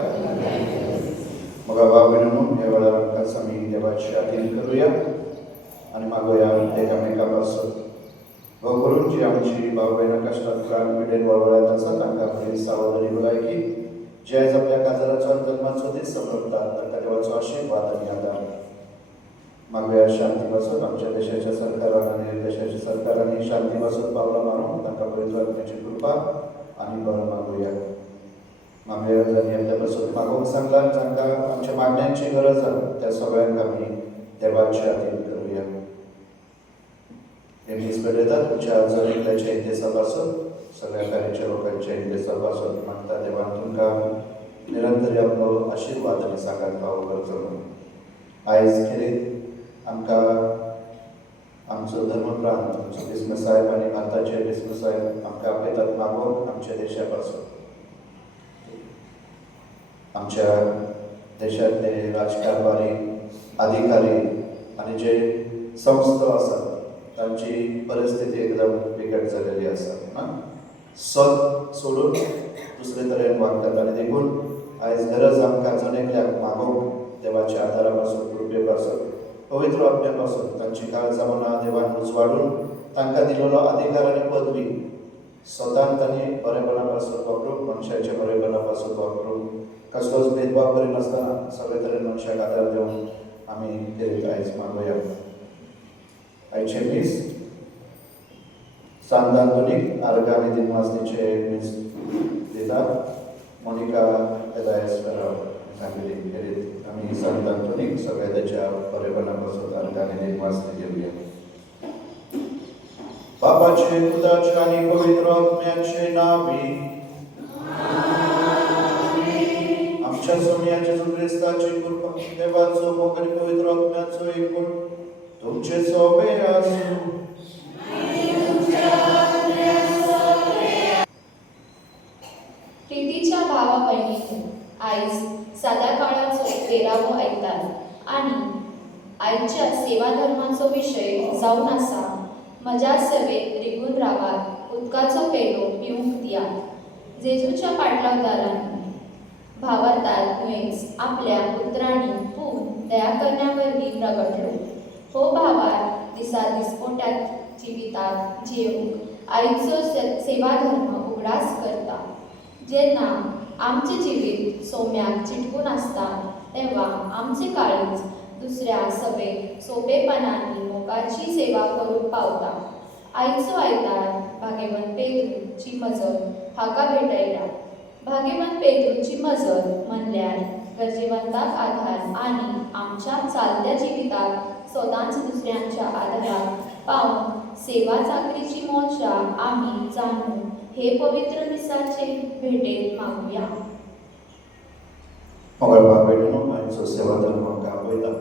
मग बाबा या वेळेला आम्ही देवाची आदिल करूया आणि मागूया एकामेकापासून व करून जी आमची भाऊ बहिण कष्टात प्राण पिढेन वळवळ्यात असतात तांकां आपली सावधानी बघायकी जे आज आपल्या काजाराचो जन्माचो दीस समजतात तांकां देवाचो आशीर्वाद आणि आदार मागूया शांती पासून आमच्या देशाच्या सरकारान आणि देशाच्या सरकारांनी शांती पासून पावलां मारून तांकां पवित्र आत्म्याची कृपा आणि बळ मागूया. मागूया जाणी आपल्यापासून मागूंक सांगला तांकां आमच्या मागण्यांची गरज आहे त्या सगळ्यांक आमी देवाची आदिल करूया. हे दीस घडयतात तुमच्या जणेकल्याच्या इंदेसापासून सगळ्या कार्याच्या लोकांच्या इंदेसापासून मागता देवान तुमकां निरंतर आपलो आशीर्वाद आणि सांगात पावो करचो. आयज खेरीत आमकां आमचो धर्मप्रांत आमचो क्रिस्मस साहेब आणि भारताचे क्रिस्मस साहेब आमकां आपयतात मागोवंक आमच्या देशा पासून आमच्या देशातले राजकारभारी अधिकारी आणि जे संस्था आसात तांची परिस्थिती एकदम बिकट जालेली आसा ना सत सोडून दुसरे तरेन वागतात आणि देखून आयज गरज आमकां जणेकल्याक मागोवंक देवाच्या आदारा पासून कृपे पासून पवित्र आत्म्या पासून तांची काळजा मना देवान उजवाडून तांकां दिलेलो अधिकार आणि पदवी स्वतान तांणी बरेपणा पासून वापरूंक मनशाच्या बरेपणा पासून वापरूंक कसलोच भेदभाव करिनासतना सगळे तरेन मनशाक आदार दिवन आमी खेरीत आयज मागोया. आयचे दीस सांतांतोनीक आर्गां आनी दिनवासनेचे दीस दितात. मोनिका एलायस फेराव सांगली खेरीत आमी सांतांतोनीक सगळ्या त्याच्या बरेपणा पासून आर्गां आनी दिनवासने घेवया. बापाचे पुताचे आणि पवित्र आत्म्याचे नावी आमच्या सोन्याच्या ख्रिस्ताची कृपा देवाचो मोग आणि पवित्र आत्म्याचो एकूण तुमचे सोबे आसूं. प्रीतीच्या भावा बहिणींनो, आयज साध्या काळाचो 13वो आयतार आणि आयच्या सेवा धर्माचो विशय जावन आसा म्हज्या सेवेक रिगून रावात उदकाचो पेलो पिवंक दियात. जेजूच्या पाटलावदारान भावार्थात नुयेंस आपल्या पुत्रांनी पूर्ण दया करण्यावरवी प्रगटलो. हो भावार दिसा दिसपोट्या जिवितात जियेवंक आयचो सेवा धर्म उगडास करता. जेन्ना आमचे जिवीत सोम्याक चिटकून आसता तेव्हा आमचे काळीज दुसऱ्या सभेक सोपेपणांनी मोगाची सेवा करूंक पावता. आयचो आयतार भाग्यवंत पेद्रूची मजत हाका भेटयला. भाग्यवंत पेद्रूची मजत म्हणल्यार गरजेवंताक आधार आणि आमच्या चालत्या जिविताक सदांच दुसऱ्यांच्या आदाराक पावून सेवा चाकरीची मोजा आमी जाणून हे पवित्र दिसाचे भेटेत मागूया. मंगळवार भेटून आमचो सेवा धर्म आमकां आपयता.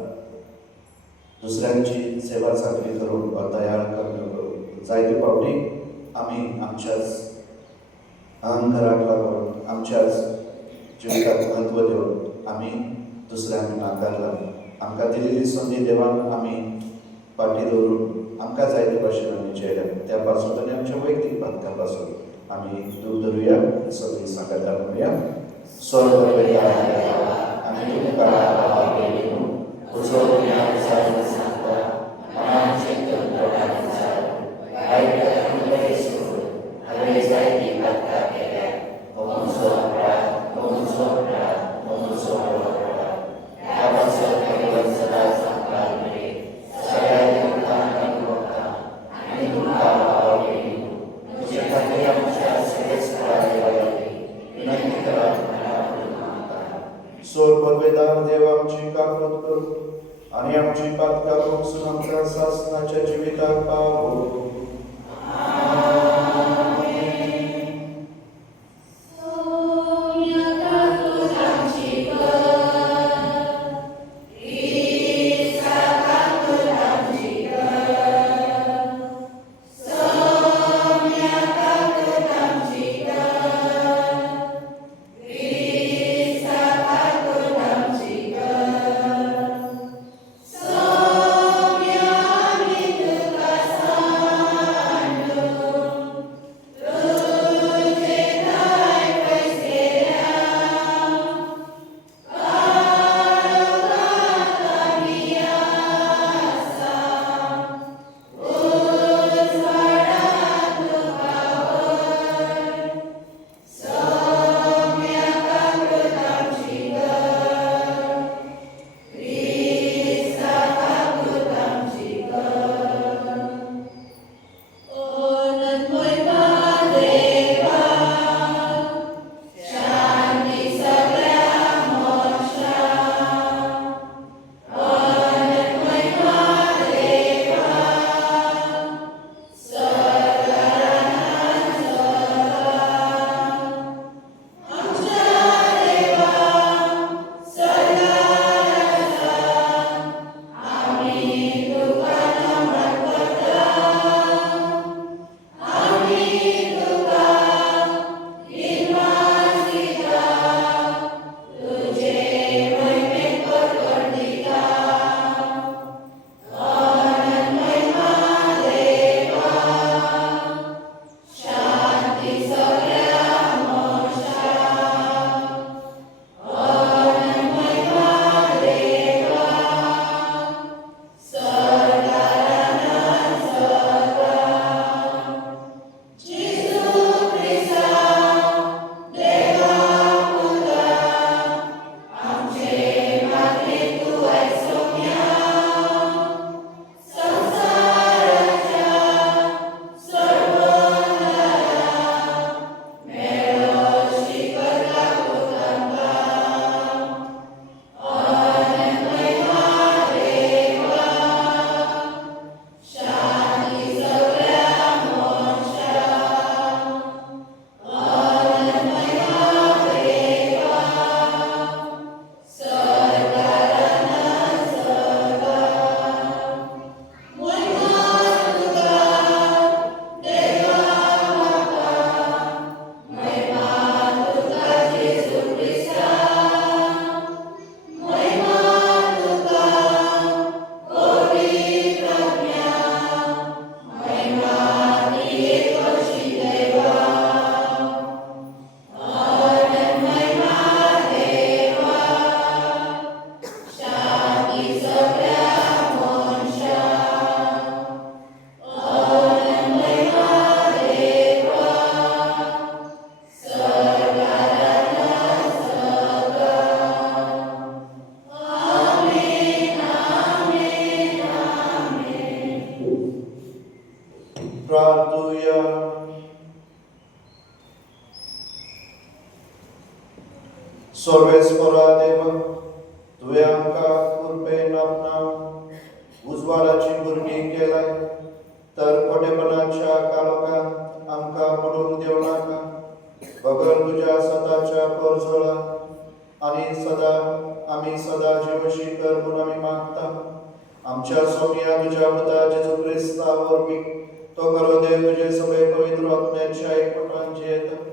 दुसऱ्यांची सेवा चाकरी करून वा तयार करून जायते फावटी आमी आमच्याच अहंकाराक लागून आमच्याच जिविताक म्हत्व दिवन आमी दुसऱ्यांक नाकारला. आमकां दिलेली संदी देवान आमी फाटी दवरून आमकां जायते भाशेन आमी चेयल्या त्या पासून आनी आमच्या वैयक्तीक बांदकां पासून आमी दूर धरुया सगळीं सांगातार म्हणुया. स्वर्ग वेदा आनी तुमकां तुजो ज्ञान जावन सांगता मनाचें तंत्रज्ञान जावन आयकून येसून हांवें जायतीं बातकां केल्या. हो म्हजो अपराध हो म्हजो अपराध हो म्हजो अपराध ह्या पासून केवळ सदांच आमकां मेळ्ळी. सगळ्या देवतांक आनी भक्तांक आनी तुमकां आवडली म्हजे खातीर आमच्या सगळ्या देवाची विनंती करात सोर पदवेदार देव आमची काकूत करू आणि आमची पातकां मोगसून आमकां सासणाच्या जिविताक पावो. सर्वेस्परा देव तुवें आमकां कृपेन आपणा उजवाडाची भुरगीं केलाय, तर खोटेपणाच्या काळोखांत आमकां पडूंक दिवं नाका. बगर तुज्या सदाच्या परजोळा आमी सदा जिवशी कर म्हूण आमी मागता. आमच्या सोम्या तुज्या पुता जेजू क्रिस्ता वरवीं तो खरो देव तुजे सगळे पवित्र आत्म्याच्या एकवटान जियेता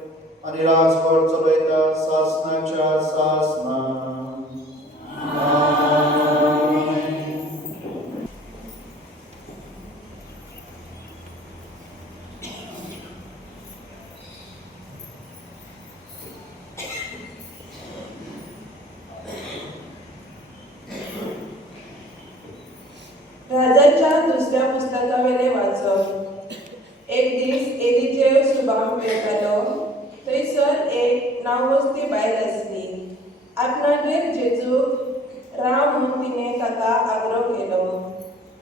आनी राजवट चलयता सासणाच्या सासना. राजाच्या दुसऱ्या पुस्तकावेले वाचप. एक दीस एलिजेव शुभाम पेटलो. थंयसर एक नावस्ती बायल आसली. आपणागेर जेजूक राव म्हूण तिणें ताका आग्रो केलो.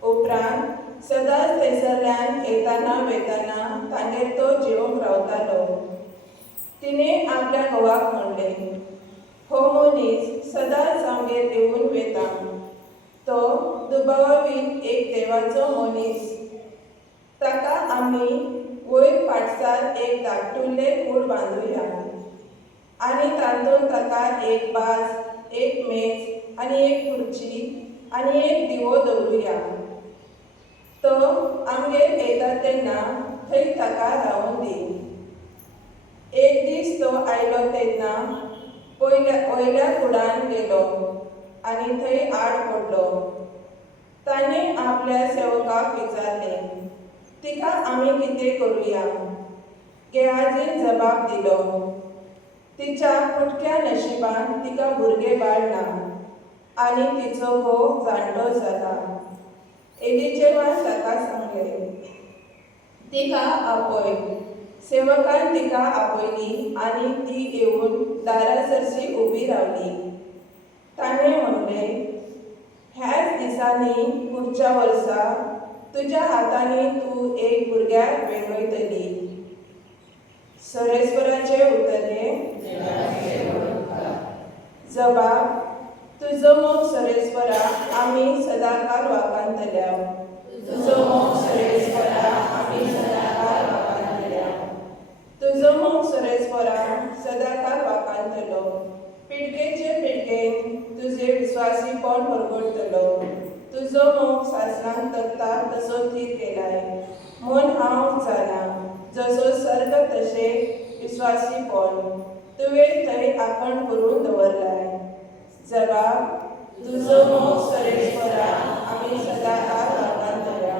उपरांत सदांच थंयसरल्यान येताना वेताना तांगेर तो जेवंक रावतालो. तिणें आपल्या घोवाक म्हणलें, हो मनीस सदांच आमगेर येवन वेता. तो दुबावावीन एक देवाचो मनीस. ताका आमी वयर पाठसार एक धाकटुलें कूड बांदुया आनी तातूंत ताका एक बाज, एक मेज आनी एक खुर्ची आनी एक दिवो दवरुया. तो आमगेर येता तेन्ना थंय ताका रावून दी. एक दीस तो आयलो तेन्ना वयल्या कुडान गेलो आनी थंय आड पडलो. ताणें आपल्या सेवकाक विचारलें, तिका आमी कितें करुया? गेहाजीन जबाब दिलो, तिच्या फुटक्या नशिबान तिका भुरगें बाळ ना आनी तिचो घोव जाणटो जाला. एलिजेवान ताका सांगलें, तिका आपय. सेवकान तिका आपयली आनी ती येवन दारासरशी उबी रावली. ताणें म्हणलें, ह्याच दिसांनी पुढच्या वर्सा तुज्या हातांनी तूं एक भुरग्याक वेगयतली. सरेस्पराचे उतरले जबाब, तुजो मोग सरेस्परा आमी सदांकाळ वाखाणतल्या. तुजो मोग सरेस्परा आमी सदांकाळ वाखाणतल्या. तुजो मोग सरेस्परा सदांकाळ वाखाणतलो. पिडकेचे पिडकेन तुजे विस्वासीपण परगडतलो. तुजो मोग सासणांक तत्ता तसो थीर केलाय. म्हूण हांव जाणा, जसो सर्ग तशे विस्वासीपण तुवें थंय आखण करून दवरलाय. जबाब, तुजो मोग सरेस्परा आमी सदांकाळ वाखाणतल्या.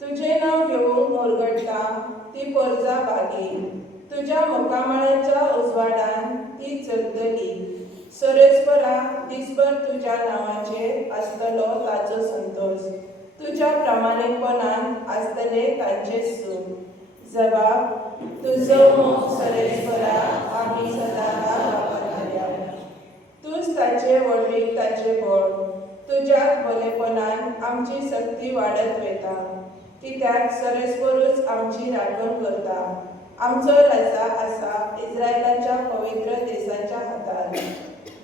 तुजें नांव घेवंक मोरगडटा ती पोरजा बागी. तुज्या मुखामळाच्या उजवाडान ती चलतली. सरेस्परा दिसभर तुज्या नांवाचेर आसतलो ताचो संतोष. तुज्या प्रामाणीकपणान आसतले तांचे सूख. जबाब, तुजो मोग सरेस्परा आमी सदांकाळ वाखाणतल्या. तूंच ताचे व्हडवीक ताचे बळ. तुज्याच भलेपणान आमची सक्ती वाडत वयता. कित्याक सरेस्परूच आमची राखण करता. आमचो राजा आसा इस्रायलाच्या पवित्र देशाच्या हातांत.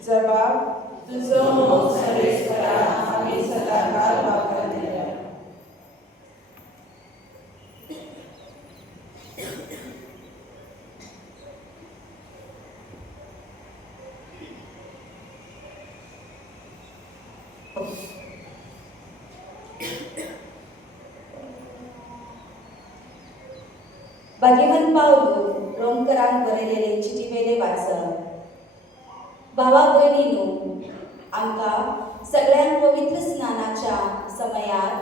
जबाब, तुजो मोग सरेस्परा आमी सदांकाळ वाखाणतल्या. भाग्यवान पावलो रोमकरांक बरयलेले चिटीवेले वाचप. भावा भयणींनो, आमकां सगळ्यांक पवित्र स्नानाच्या समयार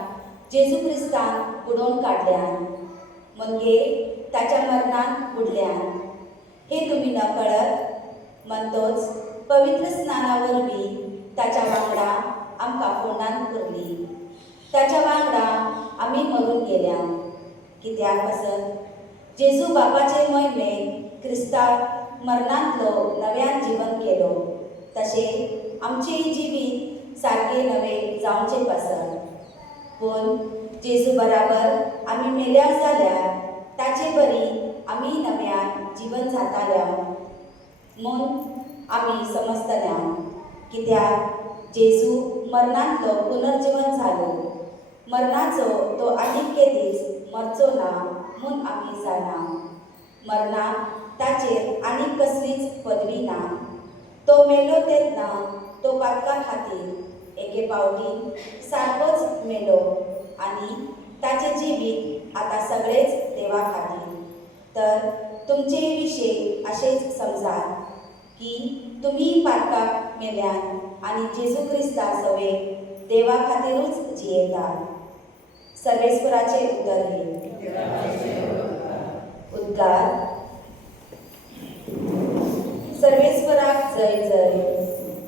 जेजू क्रिस्तान बुडोवन काडल्यान, म्हणजे ताच्या मरणान बुडल्यान. हे तुमी नकळत म्हणटोच पवित्र स्नाना वरवीं ताच्या वांगडा आमकां फोंडांत करली. ताच्या वांगडा आमी मरून गेल्या. कित्याक पासत जेजू बापाचे महिमेन क्रिस्ताक मरणांतलो नव्यान जिवन केलो, तशें आमचें जिवीत सारकें नवें जावचें पासत. पूण जेजू बराबर आमी मेल्या जाल्यार ताचे बरी आमी नव्यान जिवन जाताल्या. म्हूण आमी समजतल्या कित्याक जेजू मरणांतलो पुनर्जीवन जालो, मरणाचो तो आनीक केदीस मरचो ना म्हूण आमी जाणा। मरणाक ताचेर आनीक कसलीच पदवी ना, तो मेलो तेन्ना तो पातका खातीर एके फावटी सारकोच मेलो आनी ताचे जिवीत आतां सगळेच देवा खातीर। तर तुमचे विशयी अशेंच समजात की तुमी पातकाक मेल्यान आनी जेजू क्रिस्ता सवे देवा खातीरूच जियेतात। सर्वेस्पराचे उतर हे उद्गार। सर्वेस्पराक जय जय।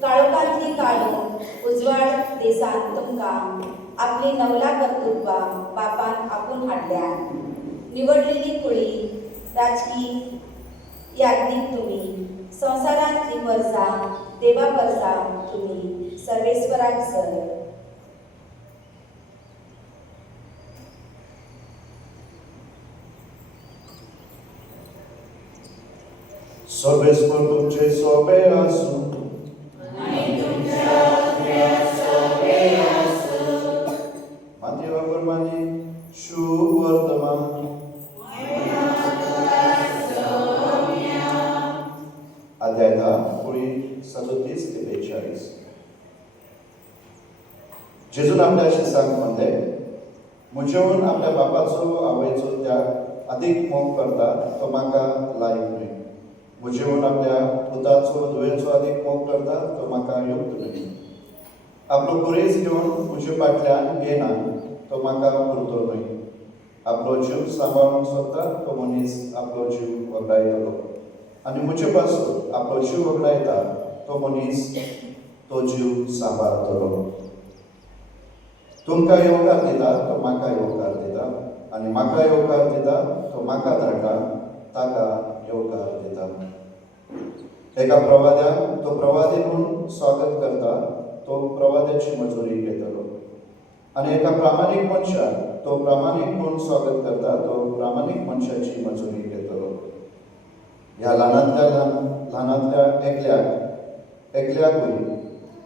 काळोखांतली काडून उजवाड देसान तुमकां आपली नवला कर्तृत्वां बापान आपूण हाडल्यान। निवडलेली कुळी राजकी याज्ञीक तुमी, संवसारांतली वर्सां देवा वर्सां तुमी। सर्वेस्पराक जय। सर्वेस्पर तुमचे सोबे आसूं माध्यमाप्रमाणे शुभ वर्तमान अध्याय 10 ओळी 37 ते 42। जेजून आपल्या शिष्यांक म्हणले, म्हजेवन आपल्या बापाचो आवयचो त्याग अदीक मोग करता तो म्हाका लायक न्हय। म्हजेवन आपल्या पुताचो धुवेचो अदीक मोग करता तो म्हाका योग्य न्हय। आपलो कुरेस घेवन म्हजे फाटल्यान येना तो म्हाका पुरतो न्हय। आपलो जीव सांबाळूंक सोदता तो मनीस आपलो जीव वगडायतलो, आनी म्हजे पासून आपलो जीव वगडायता तो मनीस तो जीव सांबाळतलो। तुमकां येवकार दिता तो म्हाका येवकार दिता, आनी म्हाका येवकार दिता तो म्हाका धाडटा ताका येवकार दिता। एका प्रवाद्याक तो प्रवादी म्हूण स्वागत करता तो प्रवाद्याची मजुरी घेतलो, आनी एका प्रामाणीक मनशाक तो प्रामाणीक म्हूण स्वागत करता तो प्रामाणीक मनशाची मजुरी घेतलो। ह्या ल्हानांतल्या एकल्याकूय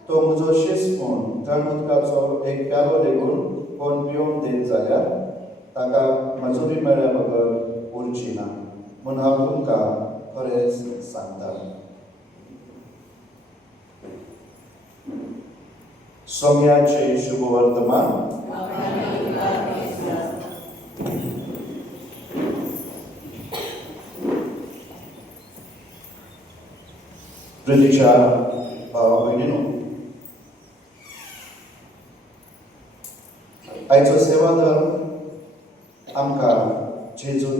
तो म्हजो शिस्त म्हूण थंड उदकाचो एक प्यालो लेगून कोण पिवूंक दीत जाल्यार ताका मजुरी मेळ्ळ्या बगर उरची ना म्हूण हांव तुमकां खरेंच सांगता। सोम्याचे शुभ वर्तमान। प्रितीच्या भावा भयणीनो, आयचो सेवा धर्म आमकां जेजू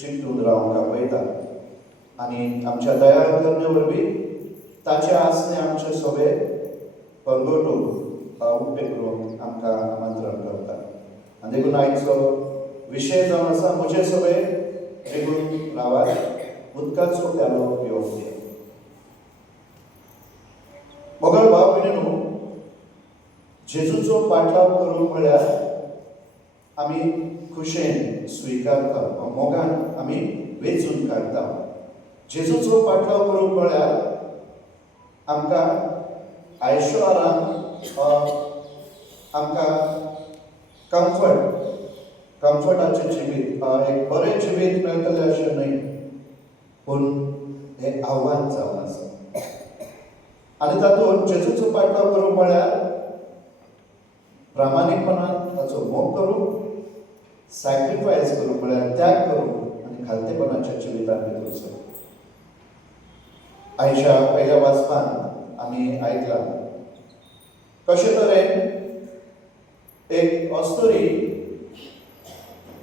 चिंतून रावंक आपयता आनी आमच्या दयाळ करणे वरवीं ताचे आसने आमचे सोबे परगटूंक उपेग करूंक आमकां आमंत्रण करता। आनी देखून आयचो विशय जावन आसा म्हजे सोबे बेगून रावात उदकाचो प्यालो पिवंक दिया। मोगळ भाव भयणीनो, जेजूचो पाटलाव करूंक म्हळ्यार आमी खुशेन स्विकारता, मोगान आमी वेचून काडटा। जेजूचो पाटलाव करूंक म्हळ्यार आमकां आयशो आराम, आमकां कम्फर्टाचें जिवीत, एक बरें जिवीत मेळटलें अशें न्हय, पूण हें आव्हान जावन आसा। आनी तातूंत जेजूचो पाटलाव करूंक म्हळ्यार प्रामाणीकपणान ताचो मोग करूंक, सॅक्रिफायस करूंक म्हळ्यार त्याग करूंक आनी खालतेपणाच्या जिवितांत भितरचो। आयच्या पयल्या वाचपांत आमी आयकलां कशे तरेन एक अस्तुरी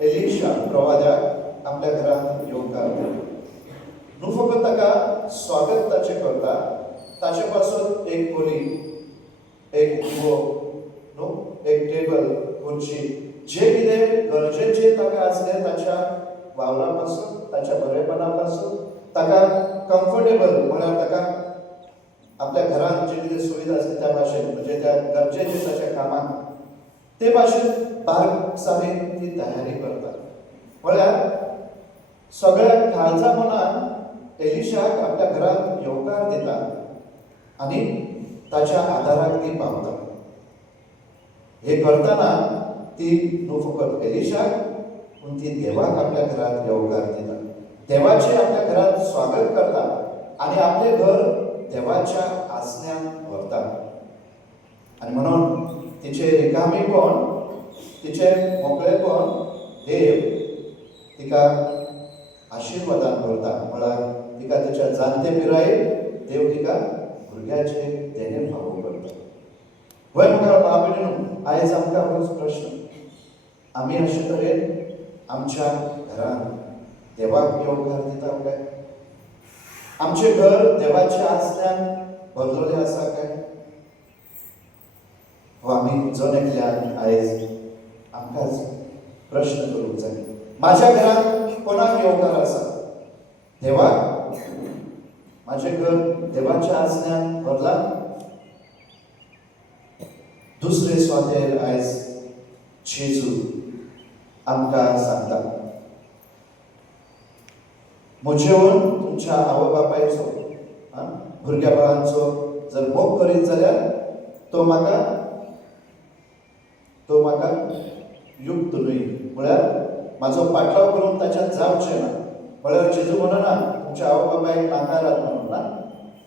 एलिशा प्रवाद्याक आपल्या घरांत येवकार दिलो। न्हू फकत ताका स्वागत ताचें करता, ताचे पासून एक खोली, एक दिवो, न्हू एक टेबल, खुर्ची, जे कितें गरजेचें ताका आसलें ताच्या वावरा पासून, ताच्या बरेपणा पासून ताका कम्फर्टेबल म्हळ्यार ताका आपल्या घरांत जे कितें सुविधा आसली त्या भाशेन, म्हणजे त्या गरजेचे ताच्या कामाक ते भाशेन बारसारीन ती तयारी करता। म्हळ्यार सगळ्या काळजा मनान एलिशाक आपल्या घरांत येवकार दिता आणि ताच्या आदाराक ती पावता. हे करताना ती न्हू फकत एलिशाक पूण ती देवाक आपल्या घरात येवकार दिता. देवाचे आपल्या घरात स्वागत करता आणि आपले घर देवाच्या आसन्यान व्हरता. आणि म्हणून तिचे रिकामीपण, तिचे मोकळेपण देव तिका आशिर्वादान करता. म्हळ्यार तिका तिच्या जाणते पिरायेक देव तिका भुरग्याचे देणे फावो करता. वय म्हाका भाव भयणीनो, आयज आमकां होच प्रश्न, आमी अशे तरेन आमच्या घरान देवाक येवकार दिता काय? आमचे घर देवाच्या आसन्यान भरलेले आसा काय? हो आमी जण एकल्यान आयज आमकांच प्रश्न करूंक जाय. माझ्या घरात कोणाक येवकार आसा? देवाक? माझे घर देवाच्या आसन्यान भरला? दुसरे स्वातेर आयज जेजू आमकां सांगता, म्हजेवन तुमच्या आवय बापायचो भुरग्या बाळांचो जर मोग करीत जाल्यार तो म्हाका युक्त न्हय. म्हळ्यार म्हाजो पाटलाव करून ताच्यात जावचें ना. म्हळ्यार जेजू म्हणना तुमच्या आवय बापायक नाकारात म्हणून ना,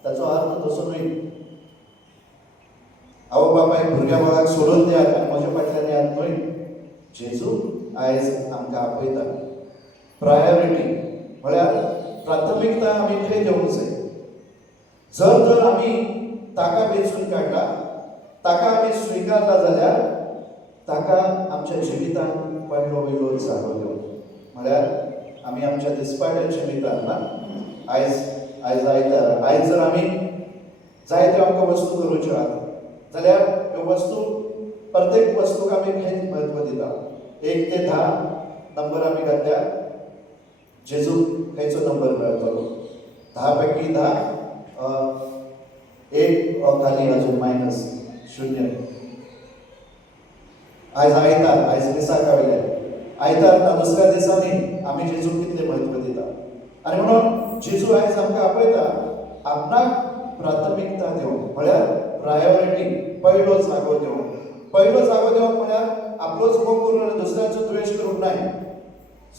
ताचो अर्थ तसो न्हय. आवय बापायक भुरग्या बाळाक सोडून दियात आनी म्हज्या फाटल्यान येयात न्हय. जेजू आयज आमकां आपयता प्रायोरिटी, म्हळ्यार प्राथमिकता आमी खंय दिवंक जाय. जर आमी ताका वेचून काडला, ताका आमी स्विकारला जाल्यार ताका आमच्या जिवितांत पयलो वयलो जागो दिवंक. म्हळ्यार आमी आमच्या दिसपाट्या जिवितांत ना, आयज आयतार जर आमी जायत्यो आमकां वस्तू करूच्यो आहात जाल्यार ह्यो वस्तू, प्रत्येक वस्तूक आमी खंय म्हत्व दिता. 1 ते 10 नंबर आमी घातल्या, जेजू खंयचो नंबर मेळटलो? 10 पैकी 10, 1 खाली अजून -0. आयज आयतार, आयज दिसाक वयले आयतार ना दुसऱ्या दिसांनी आमी जेजू कितले म्हत्व दिता. आनी म्हणून जेजू आयज आमकां आपयता आपणाक प्राथमिकता दिवंक, म्हळ्यार प्रायोरिटी, पयलो जागो दिवंक. पयलो जागो दिवंक म्हळ्यार आपलोच मोग करून आनी दुसऱ्याचो द्वेश करूंक न्हय.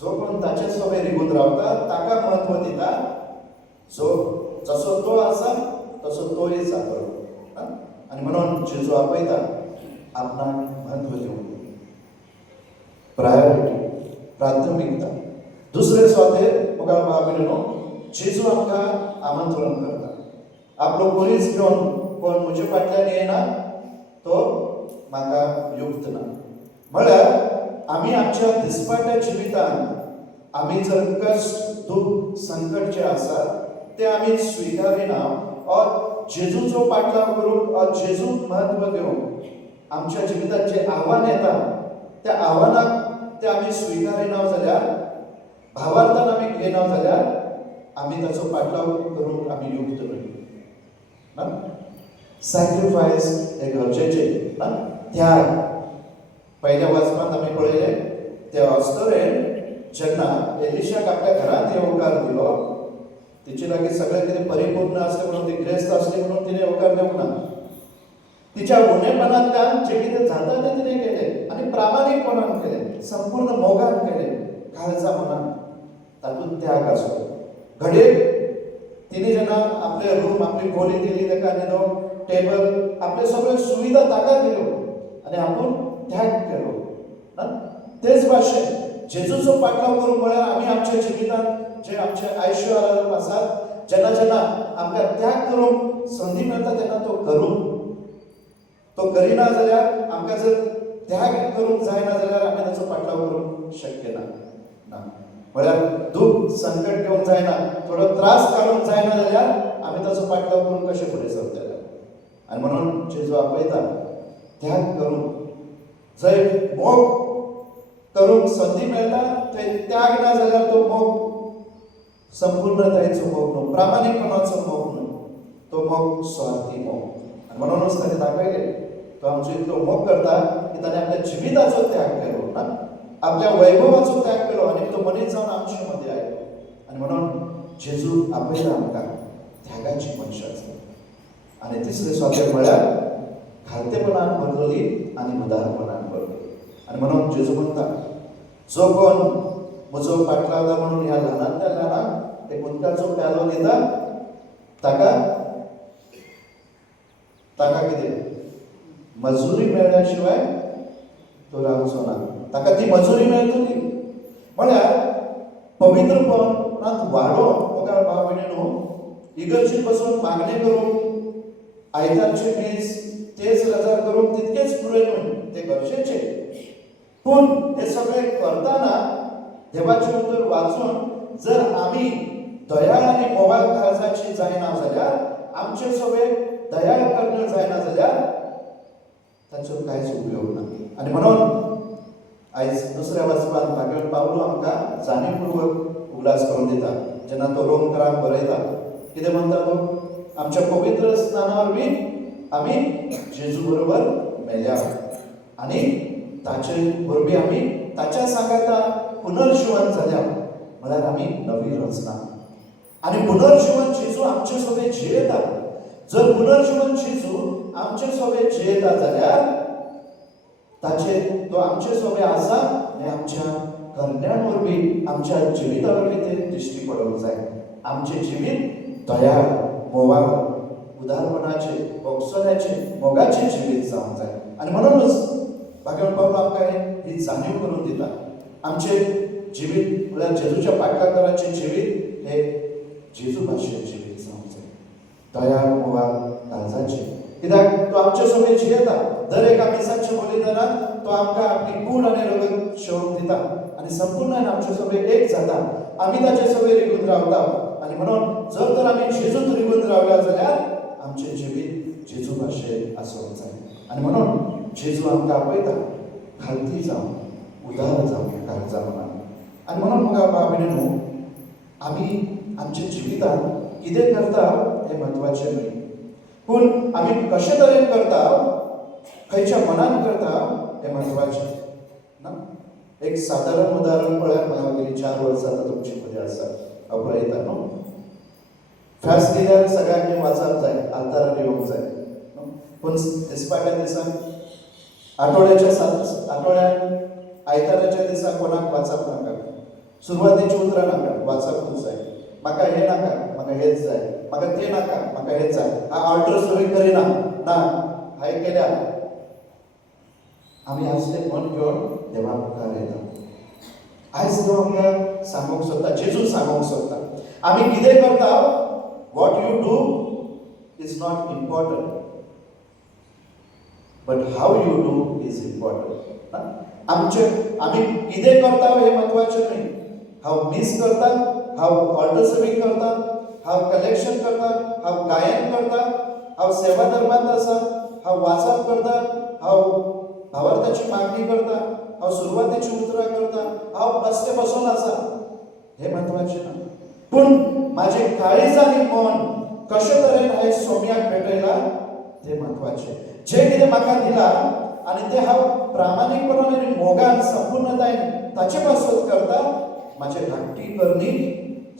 जो कोण ताचे सवय रिगून रावता ताका म्हत्व दिता. जसो तो आसा तसो तोय जातलो. आनी म्हणून जेजू आपयता आपणाक म्हत्व दिवंक, प्रायोरिटी, प्राथमिकता. दुसरे स्वातेर मुखार भाव जेजू आमकां आमंत्रण करता. आपलो कोणीच घेवन कोण म्हजे फाटल्यान येना तो म्हाका युक्त ना. म्हळ्यार आमी आमच्या दिसपाट्या जिवितांत आमी जर कश्ट, दूख, संकट जे आसा ते आमी स्विकारिना और जेजूचो पाटलाव करूंक और जेजूक म्हत्व दिवंक, आमच्या जिवितांत जे आव्हान येता त्या आव्हानाक ते आमी स्विकारिना जाल्यार, भावार्थान आमी घेयना जाल्यार आमी ताचो पाटलाव करूंक आमी युक्त न्हय. सॅक्रिफायस हे गरजेचे ना. त्याग पयल्या वाचपांत आमी पळयले ते अस्तरेन जेन्ना एलिशाक आपल्या घरांत येवकार दिलो, तिचे लागीं सगळें कितें परिपूर्ण आसलें म्हणून ती ग्रेस्त आसली म्हणून तिणें येवकार दिवंक ना. तिच्या उणेपणांतल्यान जे कितें जाता तें तिणें केलें आनी प्रामाणीकपणान केलें, संपूर्ण मोगान केलें, काळजा मनान. तातूंत त्याग आसलो. घडये तिने जेन्ना आपले रूम, आपली खोली दिली ताका न्हिदोवंक, टेबल, आपले सगळे सुविधा ताका दिल्यो आनी आपूण त्याग केलो ना. तेच भाशेन जेजूचो पाटलाव करूंक म्हळ्यार आमी आमच्या जिवितांत जे आमचे आयुश्य आसात, जेन्ना जेन्ना आमकां त्याग करूंक संदी मेळटा तेन्ना तो करूंक. तो करिना जाल्यार आमकां जर त्याग करूंक जायना जाल्यार आमी ताचो पाटलाव करूंक शक्य ना. म्हळ्यार दूख, संकट घेवंक जायना, थोडो त्रास काडूंक जायना जाल्यार आमी ताचो पाटलाव करून कशें फुडें सरतले. आनी म्हणून जेजू आपयता त्याग करूंक. जंय मोग करूंक संदी मेळटा थंय त्याग ना जाल्यार तो मोग संपूर्णतायेचो मोग न्हू, प्रामाणीकपणाचो मोग न्हू, तो मोग स्वार्थी मोग. आनी म्हणूनच ताणें दाखयलें तो आमचो इतलो मोग करता की ताणें आपल्या जिविताचो त्याग केलो ना, आपल्या वैभवाचो त्याग केलो आनी तो मनीस जावन आमचे मदें आयलो. आनी म्हणून जेजू आपयता आमकां त्यागाची मनशां. आणि तिसरे स्वातंत्र्य म्हळ्यार खालतेपणान बदलली आणि उदारपणान बदलली. आणि म्हणून जेजू म्हणटा, जो कोण म्हजो पाटलावता म्हणून ह्या ल्हानांतल्या ल्हानाक एक उदकाचो प्यालो दिता, ताका कितें मजुरी मेळ्ळ्या शिवाय तो रावचो ना. ताका ती मजुरी मेळटली. म्हळ्यार पवित्रपणांत वाडोवन मोगाळ भाव भयणीनो, इगर्जेंत बसून मागणे करून आयतारचे मीस तेच रजार करून तितकेच पुरे न्हय, ते गरजेचे. पूण हे सगळें करताना देवाचे उतर वाचून जर आमी दयाळ आनी मोगाळ काळजाची जायना जाल्यार, आमचे सगळे दयाळ कर्म जायना जाल्यार ताचो कांयच उपयोग ना. आणि म्हणून आयज दुसऱ्या वचपान भागवत पावलो आमकां जाणीवपूर्वक उगडास करून दिता. जेन्ना तो रोमकारांक बरयता, कितें म्हणटा तो, आमच्या पवित्र स्नाना वरवीं आमी जेजू बरोबर मेल्या आनी ताचे वरवीं आमी ताच्या सांगाता पुनर्जीवन जाल्या. म्हळ्यार आमी नवी रचना. आणि पुनर्जीवन जेजू आमचे सोबे जियेता. जर पुनर्जीवन जेजू आमचे सोबे जियेता जाल्यार ताचे तो आमचे सोबे आसा आनी आमच्या कर्ण्यां वरवीं आमच्या जिविता वरवीं ते दिश्टी पडोवंक जाय. आमचे जिवीत दयाळ, मोवाळ, उदारपणाचे, मोगसोल्याचे, मोगाचे जिवीत जावंक जाय. आणि म्हणूनच भागवत पावलो आमकां ही जाणीव करून दिता. आमचे जिवीत म्हळ्यार जेजूच्या पाटलांतराचें जिवीत हे जेजू भाशेन जिवीत जावंक जाय. दयाळ, मोवाळ, काळजाचे. कित्याक तो आमचे सोबे जियेता. दर एका मिसाच्या बलिदानात तो आमकां आपली कूड आनी रगत शेवूंक दिता आनी संपूर्ण आमचे सोबे एक जाता. आमी ताचे सोबे रिगून रावता. आणि म्हणून जर तर आमी जेजूत रिगून रावल्या जाल्यार आमचें जिवीत जेजू भाशेन आसूंक जाय. आणि म्हणून जेजू आमकां आपयता खालती जावन, उदार जावन, काळजा मनान. आणि म्हणून म्हाका भाव भयणीनो, आमी आमच्या जिवितांत कितें करता हें म्हत्वाचें न्हय, पूण आमी कशे तरेन करता, खंयच्या मनान करता हें म्हत्वाचें ना. एक सादारण उदाहरण पळयात. म्हाका गेली 4 वर्सां आतां तुमचे मदीं आसा, हांव पळयता न्हू. फ्यास दिल्यार सगळ्यांनी वाचप जाय, आल्तारार येवंक जाय. पूण दिसपाट्या दिसाक आठवड्यान आयताराच्या दिसा कोणाक वाचप नाका. सुरवातेची उतरां नाका, वाचपूच जाय. म्हाका हें नाका, म्हाका हेंच जाय. म्हाका तें नाका, म्हाका हेंच जाय. हांव ऑल्टर सुरू करिना ना, हांवें केल्या. आमी आसलें मन घेवन देवा मुखार येता. आयज देव आमकां सांगूंक सोदता, जेजू सांगूंक सोदता, आमी कितें करता, what you do is not important, but how you do is important. आमी कितें करता हें म्हत्वाचें न्हय. हांव मीस करता, हांव ऑल्टर सर्वींग करता, हांव कलेक्शन करता, हांव गायन करता, हांव सेवा धर्मांत आसा, हांव वाचप करता, हांव भावार्थाची मागणी करता, हांव सुरवातेची उतरां करता, हांव बसते बसून आसा, हें म्हत्वाचें ना. पूण म्हाजें काळीज आनी मन कशे तरेन हांवें सोम्याक भेटयलां तें म्हत्वाचें. जें कितें म्हाका दिलां आनी तें हांव प्रामाणीकपणान आनी मोगान संपूर्णतायेन ताचे पासून करता, म्हाजें धाकटी करणी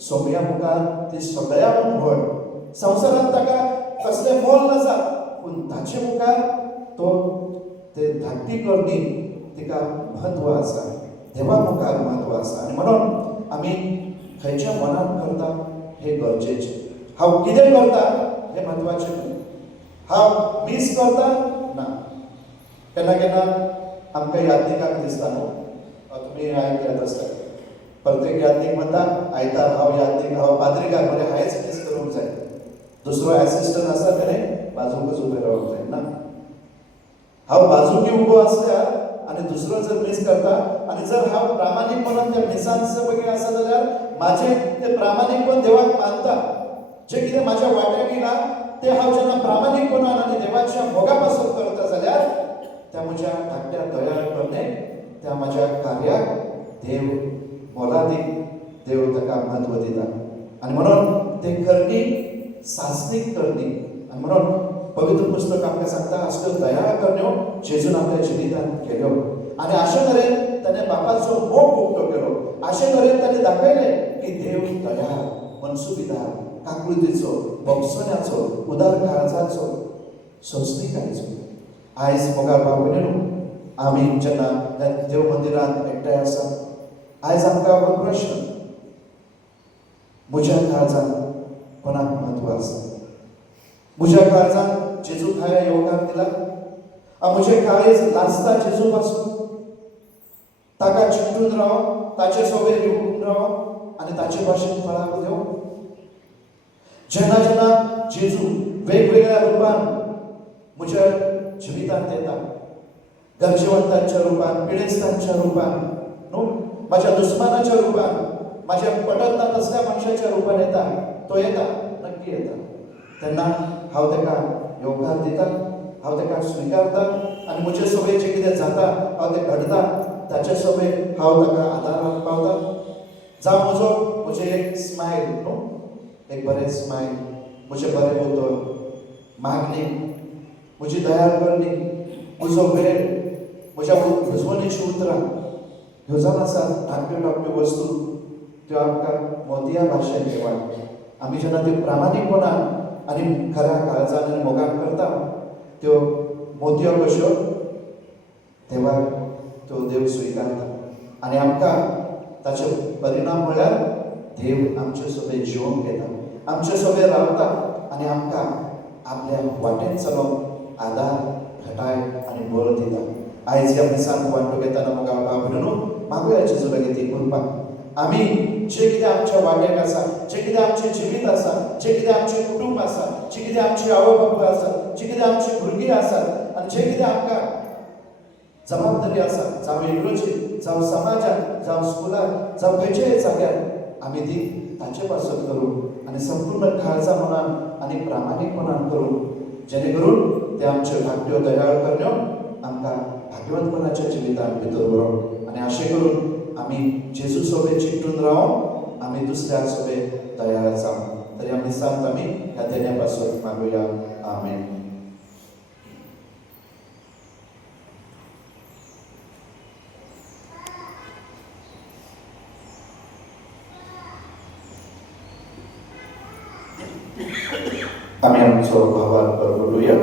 सोम्या मुखार ती सगळ्यांत व्हड. संवसारांत ताका कसलें मोल नसा, पूण ताचे मुखार तो ते धाकटी करणी तिका म्हत्व आसा, देवा मुखार म्हत्व आसा. आनी म्हणून आमी खंयच्या मनान करता हें गरजेचें. हांव कितें करता हें म्हत्वाचें न्हय. हांव मीस करता ना. केन्ना केन्ना आमकां यात्रिकांक दिसता न्हू, तुमी आयकल्यात आसता, प्रत्येक यात्रीक म्हणटा आयतार हांव यात्रीक, हांव पाद्रीकार, म्हणजे हांवेंच मीस करूंक जाय. दुसरो एसिस्टंट आसा तेणें बाजूकच उबें रावंक जाय ना. हांव बाजूकी उबो आसल्यार आनी दुसरो जर मीस करता आनी जर हांव प्रामाणीकपणान त्या मिसांत पैकी आसा जाल्यार म्हाजें तें प्रामाणीकपण देवाक मानता. जें कितें म्हाज्या वाट्याक येयलां तें हांव जेन्ना प्रामाणीकपणान आनी देवाच्या मोगा पासून करता जाल्यार त्या म्हज्या धाकट्या दयाळपणे त्या म्हाज्या कार्याक देव मोलादीक, देव ताका म्हत्व दिता. आनी म्हणून तें करणी सासणीक करणी. आनी म्हणून पवित्र पुस्तक आमकां सांगता असल्यो दयाळ करण्यो जेजून आपल्या जिवितांत केल्यो. आनी अशे तरेन ताणें बापाचो मोग उक्तो केलो. अशे तरेन ताणें दाखयलें की देव दयाळ, मनसुबेदार, काकुळतीचो बोगसोन्याचो उदार काळजाचो सोंसणी कायचो आयज मोगाळ बाबून आमी जेन्ना ह्या देव मंदिरांत एकठांय आसा आयज आमकां हो प्रश्न म्हज्या काळजांत कोणाक म्हत्व आसा म्हज्या काळजांत जेजू ह्या योगाक दिला म्हजें काळीज लाजता जेजू पासून ताका चिंतून राव ताचे सोबे लिहून राव आनी ताचे भाशेन फळां घेवं जेन्ना जेन्ना जेजू वेगवेगळ्या रुपान म्हज्या जिवितांत येता गरजेवंतांच्या रुपान पिडेस्तांच्या रुपान न्हू म्हाज्या दुस्मानाच्या रुपान म्हाज्या पटत ना तसल्या मनशाच्या रुपान येता तो येता नक्की येता तेन्ना हांव ताका येवकार दिता हांव ताका स्विकारता आनी म्हजे सोबे जें कितें जाता हांव तें घडता ताचे सोबे हांव ताका आदार पावता जावं म्हजें एक स्मायल न्हू एक बरें स्मायल म्हजें बरें उतर मागणी म्हजी दया करणी म्हजो वेळ म्हज्या भुजवणेची उतरां ह्यो जावन आसात धाकट्यो धाकट्यो वस्तू त्यो आमकां मोतया भाशेन घेवात आमी जेन्ना त्यो प्रामाणीकपणान आनी खऱ्या काळजान आनी मोगान करता त्यो मोतयो कश्यो देवाक तो देव स्विकारता आनी आमकां ताचे परिणाम म्हळ्यार देव आमचे सोबे जिवंक येता आमचे सोबे रावता आनी आमकां आपल्या वाटेन चलोवंक आदार घटाय आनी बळ दिता आयज ह्या दिसांत वांटो घेतना मोगा बाबून मागुया जेजू लागीं ती कृपा आमी जे कितें आमच्या वाटेक आसा जे कितें आमचें जिवीत आसा जे कितें आमचें कुटूंब आसा जे कितें आमची आवय बापूय आसा जे कितें आमची भुरगीं आसात आनी जे कितें आमकां जबाबदारी आसा जावं इगर्जेन जावं समाजान जावं स्कुलान जावं खंयच्याय जाग्यार आमी ती ताचे पासून करूं आनी संपूर्ण काळजा मनान आनी प्रामाणीकपणान करूं जेणे करून ते आमच्यो धाकट्यो दयाळ करण्यो आमकां भाग्यवंतपणाच्या जिवितांत भितर व्हरोंक आनी अशें करून आमी जेजू सोबे चिंतून रावूं आमी दुसऱ्या सोबे दयाळ जावं तरी आमी दिसांत आमी ह्या देण्या पासून मागुया आमेन आमी आमचो भावार परगटुया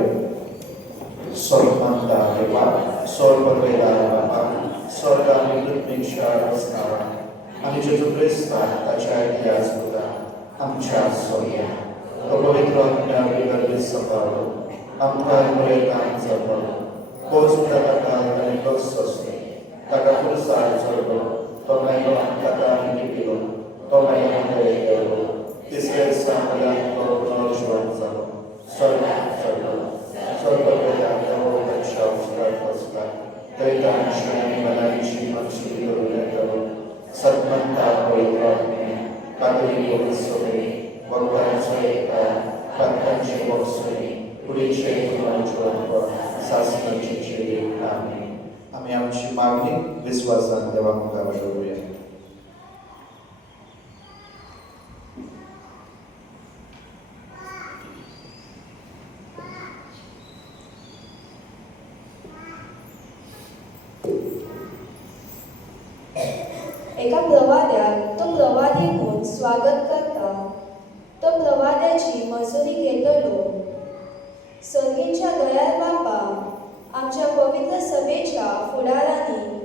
स्वर्गमंता देवा स्वर्गवेदार बापा स्वर्गांनी पृथ्वीक शाळ असणारा आनी जेजू क्रिस्तान ताच्या इतिहास सुद्धा आमच्या सोया तो पवित्र आत्म्या विगर्भित सपावलो आमकां बरें काम जातो तो सुद्धा ताका आनी कस असले ताका पुरसार चडलो तो मागीर ताका आनी पिलो तो मागीर आमकां गेलो तिसऱ्या दिसा म्हळ्यार तो पुनर्जीवन जालो स्वर्गाक चडलो स्वर्गवेदार देवाच्या उजवाड बसला थंय तांची आनी मनाची मागणी करून येतलो सत्मंता पवित्र आत्म्या कातोलीक पवित्र सोबे भगवानाचो एकता पातकांची बसणी कुडीचे पुनर्जीवन सासणाची जिवीत आमेन आमी आमची मागणी विस्वासान देवा मुखार दवरुया एका प्रवाद्याक तो प्रवादी म्हूण स्वागत करता तो प्रवाद्याची मजुरी घेतलो सर्गेच्या दयाळ बापा आमच्या पवित्र सभेच्या फुडारांनी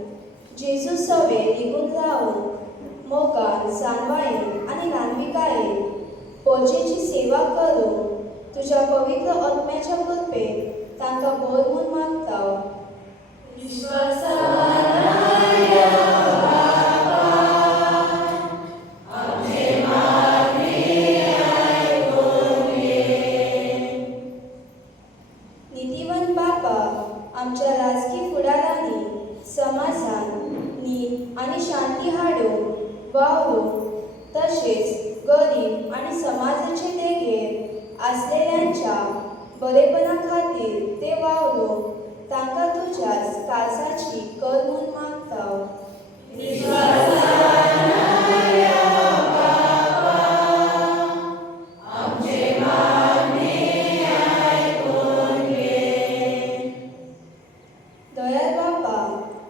जेजू सवे निघून रावून मोगान सांबाळेन आनी ल्हानविकायेन पोरचेची सेवा करून तुज्या पवित्र आत्म्याच्या कृपेन तांकां बोर म्हूण मागता नितीवन बापा आमच्या राजकी फुडारांनी समाजान नीत आनी शांती हाडूंक वावरूंक तशेंच गरीब आनी समाजाचे देगेर आसलेल्यांच्या बरेपणा खातीर ते वावरूंक तांकां तुज्याच काळजाची कर म्हूण मागता दयाळ बापा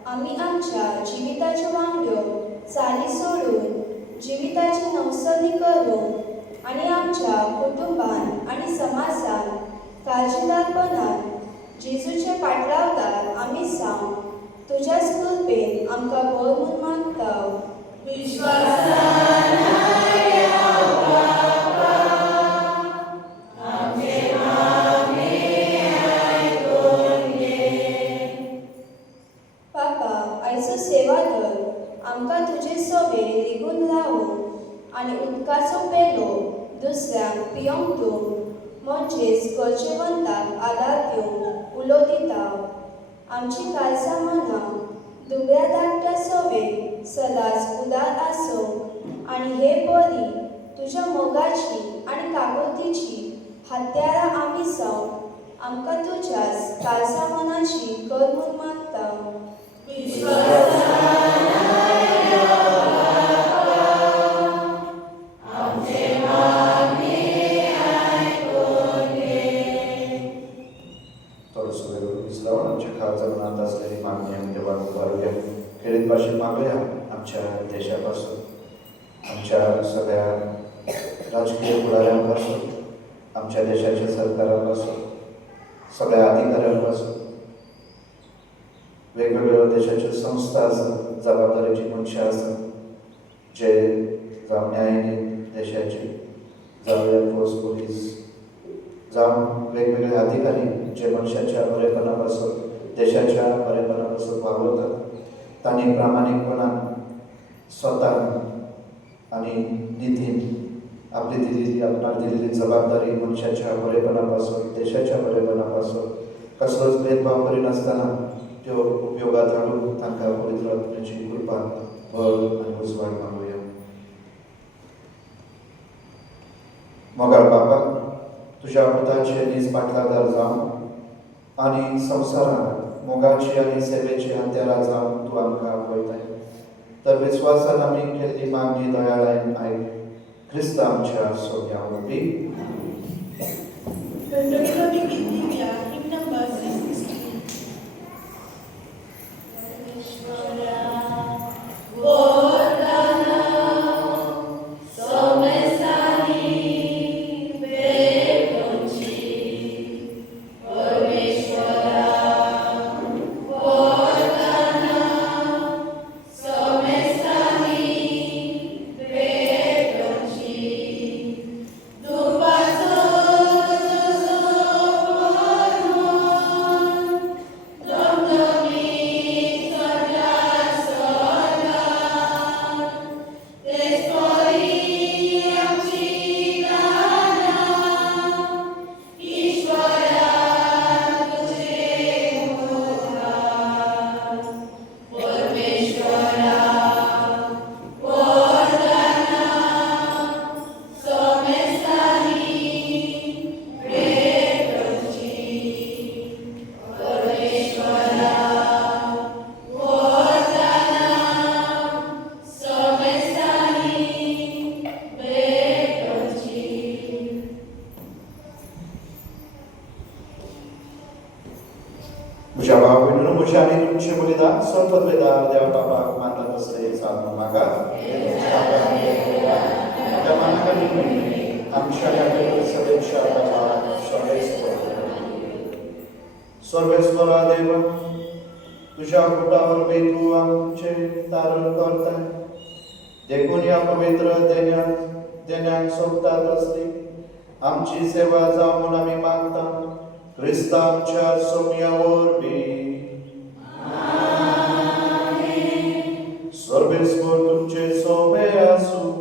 आमी आमच्या जिविताच्यो वांगड्यो चाली सोडून जिविताची नवसणी करूंक आनी आमच्या पाटलावकार आमी सांग तुज्याच कृपेन आमकां बळ म्हूण मागता. बाबा, आयचो सेवा दर आमकां तुजे सवे लेगून लावून आनी उदकाचो पेलो दुसऱ्यांक पियोंक दिवंक म्हणजेच गरजेवंतांक आदार दिवंक उलो दिता. आमची काळजां मनां दुबळ्या धाकट्या सवेक सदांच उदार आसूंक आनी हे बरी तुज्या मोगाची आनी काकुळतीची हत्यारां आमी जावंक आमकां तुज्याच काळजां मनाची कर म्हूण मागता. थोडंसं वेगळं विसरावून आमच्या काळजात मनात असलेली मागणी आम्ही देवाला उभारूया. खेळीत भाषेत मागूया आमच्या देशापासून, आमच्या सगळ्या राजकीय पुढाऱ्यांपासून, आमच्या देशाच्या सरकारापासून, सगळ्या अधिकाऱ्यांपासून, वेगवेगळ्या देशाच्या संस्था असत, जबाबदारीची मनशां असत, जे जावं न्यायालयीन देशाचे, जावं एअरफोर्स पोलीस, जावं वेगवेगळे अधिकारी जे मनशाच्या बरेपणापासून, देशाच्या बरेपणापासून वावरतात, तांणी प्रामाणिकपणान स्वतान आनी नितीन आपली दिलेली आपणाक दिलेली जबाबदारी मनशाच्या बरेपणापासून, देशाच्या बरेपणापासून कसलोच भेदभाव करिनासतना त्यो उपयोगात हाडून तांकां पवित्र आत्म्याची कृपा, बळ आनी उजवाड मागूया. मोगाळ बापाक तुज्या पुताचे नीज पाटलादार जावन आनी संवसारांत मोगाची आनी सेवेची हत्यारां जावन तूं आमकां आपयताय. तर विस्वासान आमी केल्ली मागणी दयाळायन आयक. क्रिस्त आमच्या सोग्या वरवीं. म्हज्या भाव भयणीनो, म्हजें आनी तुमचें बलिदान सर्वपदवेदार देवा बापाक मानता तसलें साधन मागा. त्या मानाक आमच्या सभेच्या सर्वेश्वरा देव, तुझ्या कुटावर तूं आमचे तारण करताय. देखून ह्या पवित्र देण्याक सोबता तसली आमची सेवा जावं म्हूण आमी मागता. क्रिस्ता आमच्या सोम्या वरवीं. सर्वेस्वर तुमचे सोबे आसूं.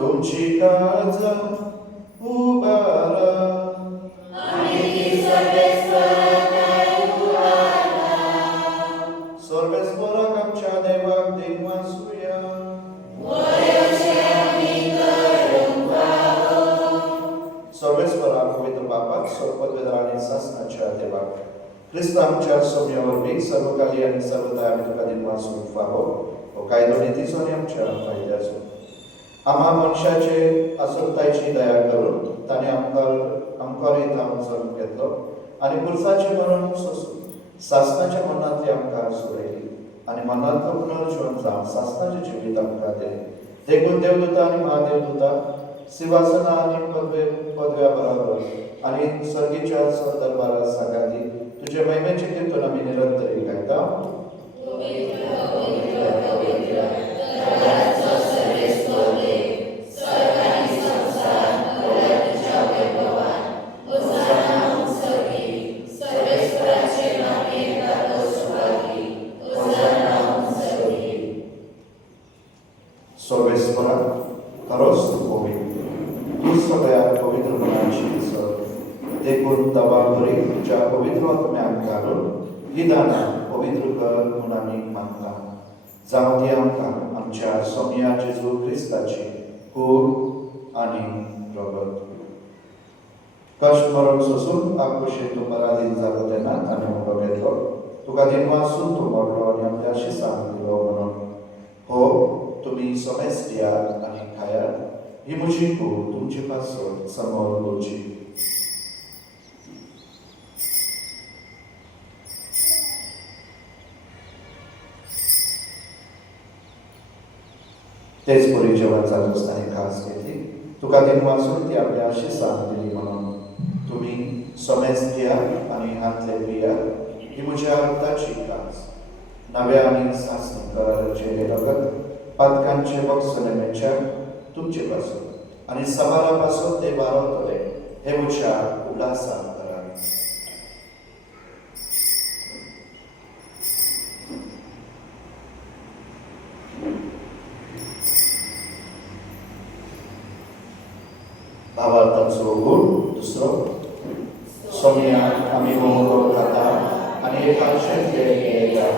तुमची काळजां उबारा. सर्वेस्वराक आमच्या देवाक दिग्वासूया. सर्वेस्वराक पवित्र बापाक सर्वपदवेदार आनी शासनाच्या देवाक क्रिस्त आमच्या सोम्या वरवीं सर्वकाली आनी सर्वदा आमी तुका दिग्वासून फावो. हो कायदो नितीचो आनी आमच्या फायद्याचो. आम्हा मनशाचे असुरतायेची दया करून ताणें आमकां जन्म घेतलो आनी पुरसाचें मरण सोसून शासनाच्या मनांतली आमकां सोडयली आनी मनांतलो पुनर्जीवन जावन शासनाचें जिवीत आमकां दिलें. देखून देवदूता आनी महादेवदूता सिंहासना आनी पदवे तुझ्या बरोबर आणि सर्गीच्या दरबारात सांगाती तुझे महिमेचे कीर्तन आम्ही निरंतर गायता. सर्वेश्वरा खरोच तू पवित्र, तू सगळ्या पवित्र मनाची सर देखून तवा बरी तुझ्या पवित्र आत्म्याक घालून ही दाना पवित्र कर म्हणून आम्ही मागता. जावं ती आमकां आमच्या सोम्या जेजू क्रिस्ताची कूड आनी प्रगत. कश्ट मरण सोसून आकुशे तूं पराधीन जालो तेन्ना ताणें उबो घेतलो. तुका दिन वाचून तूं मोडलो आनी आपल्या शिसांक दिलो म्हणून. हो तुम्ही समज दियात आणि खायात ही म्हजी कूड तुमचे पासून समोर दवरची. तेच बरी जेवण जात असताना खास घेतली. तुका दिन वाचून ती आपल्या शिसांक दिली म्हणून. तुम्ही समज दियात आणि हातले पियात ही म्हज्या रक्ताची खास. नव्या आणि सासणी कराराचे हे रगत पातकांचे बक्षनेमेच्या तुमचे पासून आणि समारापासून ते वारवतले हे म्हज्या उल्हासान करावे. भावार्थाचो गुण दुसरो. सोम्या आम्ही मोहन खाता आणि एकांशे घेता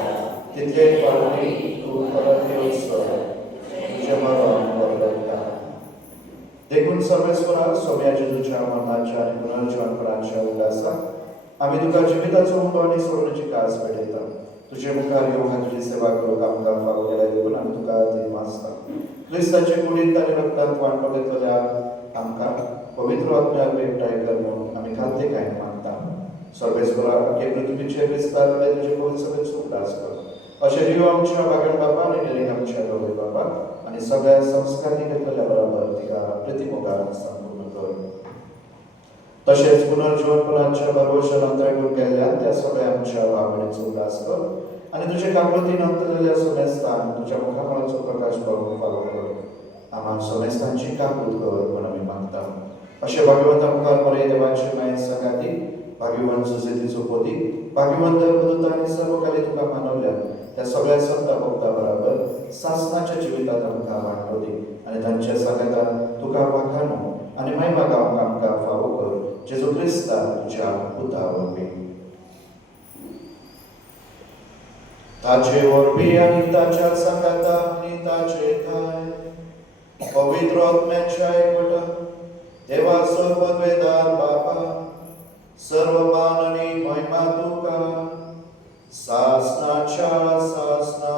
तितले परमी तू परत येऊच देखून सर्वेश्वरा सोम्या जेजूच्या मरणाच्या आणि पुनर्जीवनपणाच्या उल्हासाक आम्ही तुका जिविताचो मुठो आनी सोडण्याची कास भेटयता. तुझे मुखार येवंक तुजी सेवा करूंक आमकां फावो केल्या देखून आमी तुका दिन वाचता. क्रिस्ताचे कुडींत आनी रक्तांत वांटो घेतलेल्या आमकां पवित्र आत्म्याक भेटाय कर म्हणून आमी खाद्य काय मागता. सर्वेश्वरा हे पृथ्वीचे क्रिस्तांतले तुजे पवित्र सभेचो उल्हास कर. अशें दिव आमच्या बागण बाबा आनी डेलीन आमच्या गवय बाबा आनी सगळ्या संस्कारांनी घेतलेल्या बरोबर तिका प्रतिमोगान संपूर्ण कर. तशेंच पुनर्जीवनपणाच्या भरवशान अंतराळून केल्ल्या त्या सगळ्या आमच्या भावनेचो उल्हास कर आनी तुजे काकुळतीन अंतरलेल्या सोमेस्तान तुज्या मुखामळाचो प्रकाश पळोवंक फावो कर. आम्हाक सोमेस्तांची काकूळ कर म्हूण आमी मागता. अशें भगवंता मुखार बरे देवाचे माये सांगाती भाग्यवान सुसेतीचो पोती भाग्यवान धर्मदूत आनी सर्व काली तुका मानवल्या त्या सगळ्या संत भक्ता बरोबर सासणाच्या जिवितात आमकां वांटो दी आनी तांच्या सांगातान तुका वाखाणू आनी महिमा गावंक आमकां फावो कर. जेजू क्रिस्ता तुज्या पुता वरवीं. ताचे वरवीं आनी ताच्या सांगाता आनी ताचे थाय पवित्र आत्म्याच्या एकवटान देवाचो पदवेदार बापा सर्व मान आनी महिमा तुका सासणाच्या सासना.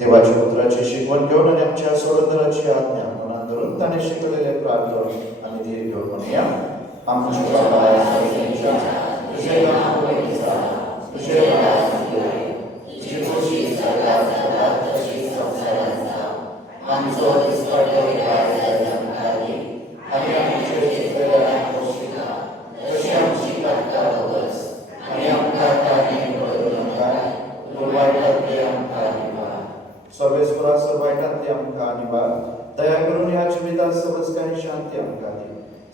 देवाच्या पुत्राची शिकवण घेऊन आणि आमच्या सोडोदराची आज्ञा मनात धरून ताणे शिकवलेले प्रार्थना आणि ध्येय घेऊन म्हणूया. आमच्या बाबा तुझे नाम पवित्र जा, तुझे राज्य येवो, तुझी खुशी सदां सदां तशी संवसारांत जावं. आमचो दिसपट्टो उपाय आमकां दी आनी आमचे चिंतलेल्या पोशिका तशी आमची काडटा वगस आनी आमकां काडीन पडूं नाका पूण वायटांतली आमकां निवार. सर्वेश्वरा सर्वायटांतली आमकां निवार. दया करून ह्या जिवितांत समज काही शांती आमकां दी.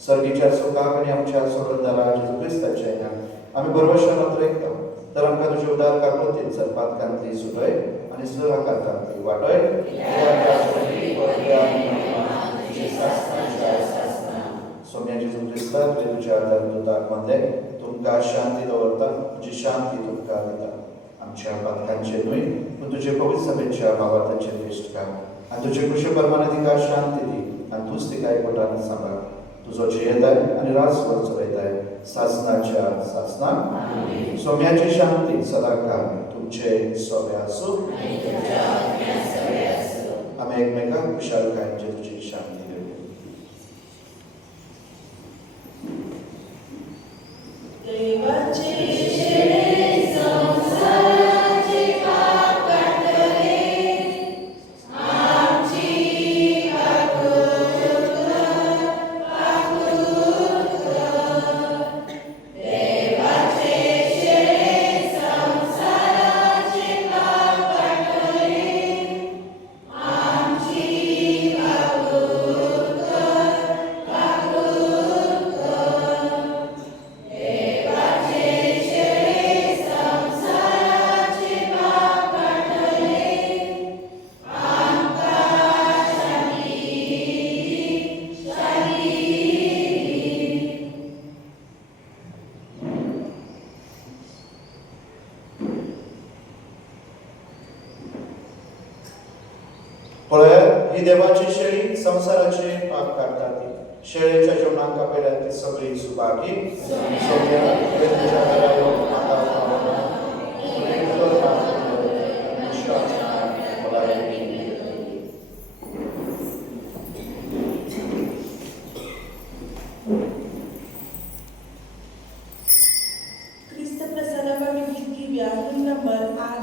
सर्गीच्या सुखाक आनी आमच्या सोडोदारा जेजू क्रिस्ताच्या नांवान आमी बरोवशान उतरयता. तर आमकां तुजे उदार काकुळतीन जरपातकांतली सुटय आनी सुराकांतली वाटय. सोम्या जेजू क्रिस्ता तुवें तुज्या धर्मदूताक म्हणलें तुमकां शांती दवरता, तुजी शांती तुमकां दिता. आमच्या पातकांचे न्हय पूण तुजे पवित्र सभेच्या भावार्थाचेर दिश्ट घाल आनी तुजे कुशे परमाने तिका शांती दी आनी तूंच तिका एकवटान सांबाळ. तुजो जियेताय आनी रासवर चलयताय सासणाच्या सासनाक. सोम्याची शांती सदां काळ तुमचे सोबे आसूं. आमी एकमेकांक खुशालकायेन जेजूची शांती दिवया. देवाचे शेळे संसाराचे पळयात ही देवाची शेळी संसाराचे पाप काढतात ती. शेळेच्या जेवणाक आपल्याला ती सगळी सुभागी सोन्या वेदनेच्या घरावर माता Cristo प्रसादाबा विकिव्या hymn number 8.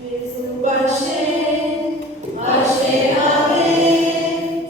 Jesu Pashe, Pashe Ave,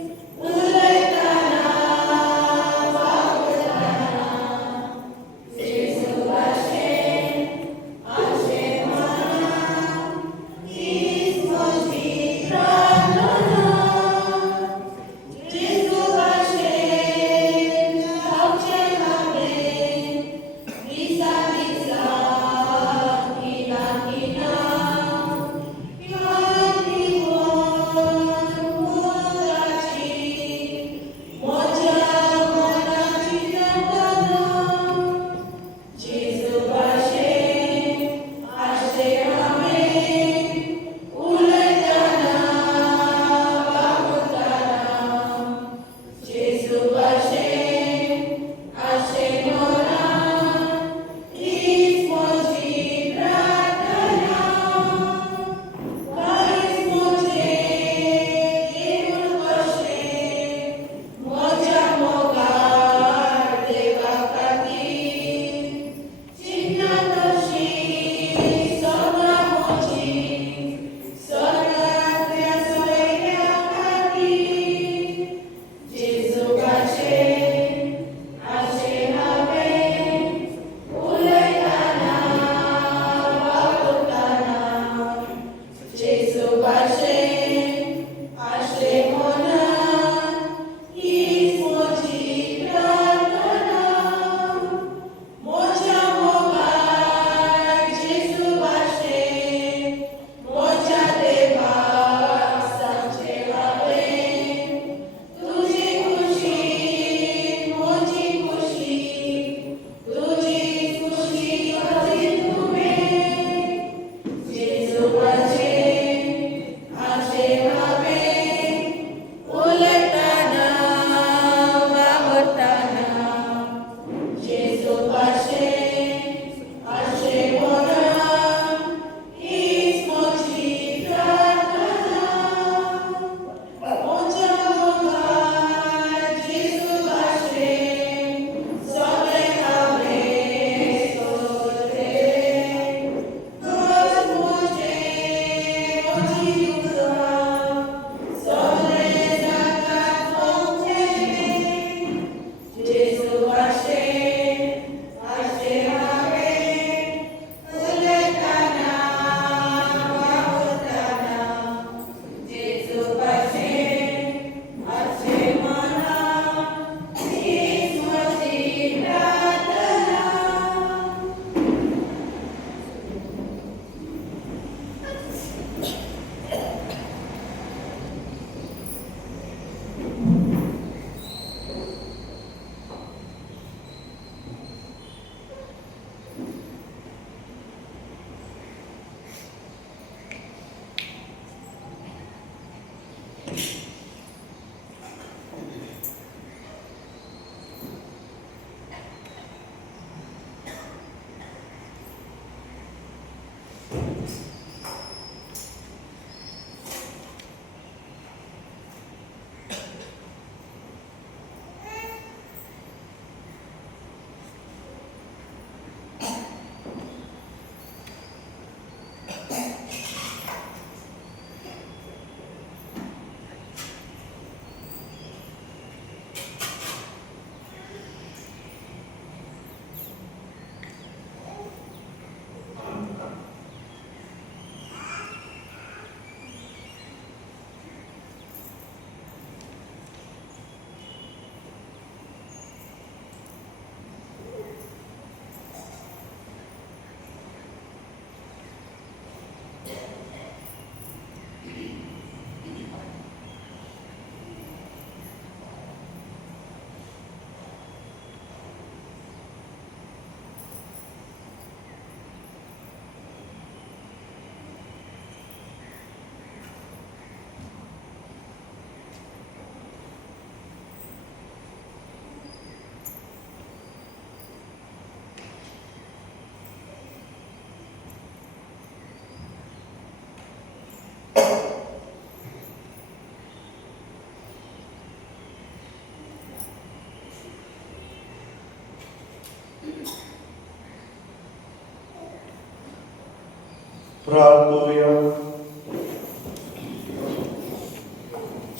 प्रार्थूया.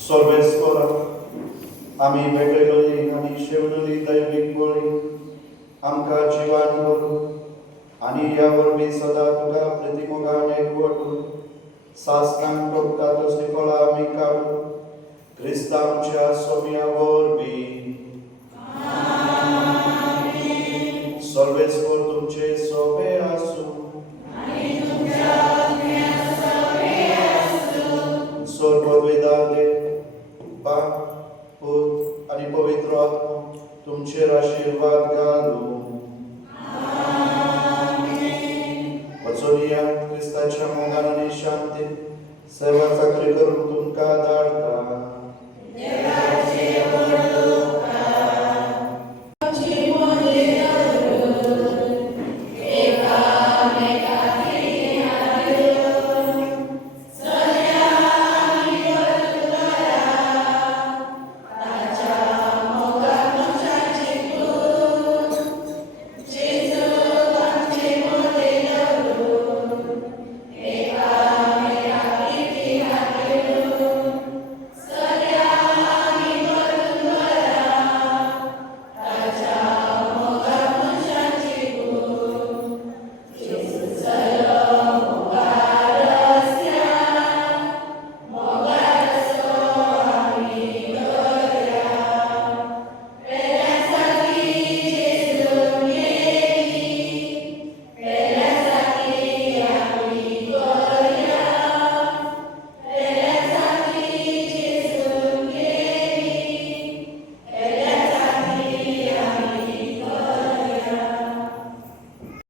सर्वेस्परा आम्ही भेटलेली आणि शेवलेली दैविक बळी आमकां जिवान भरून आणि या वरवीं सदा तुका प्रतिमोगान एकवटून सासणांक टोकता तसली फळां आमी काडून क्रिस्ता आमच्या सोम्या वरवीं सर्वेस्पर तुमचे सोबे आसूं सर्ववेदांतले बाप पूत आणि पवित्र आत्मा तुमचेर आशीर्वाद घालूं. वचून या क्रिस्ताच्या मोगान आणि शांतीन सेवा चाकरी करून तुमकां धाडटा.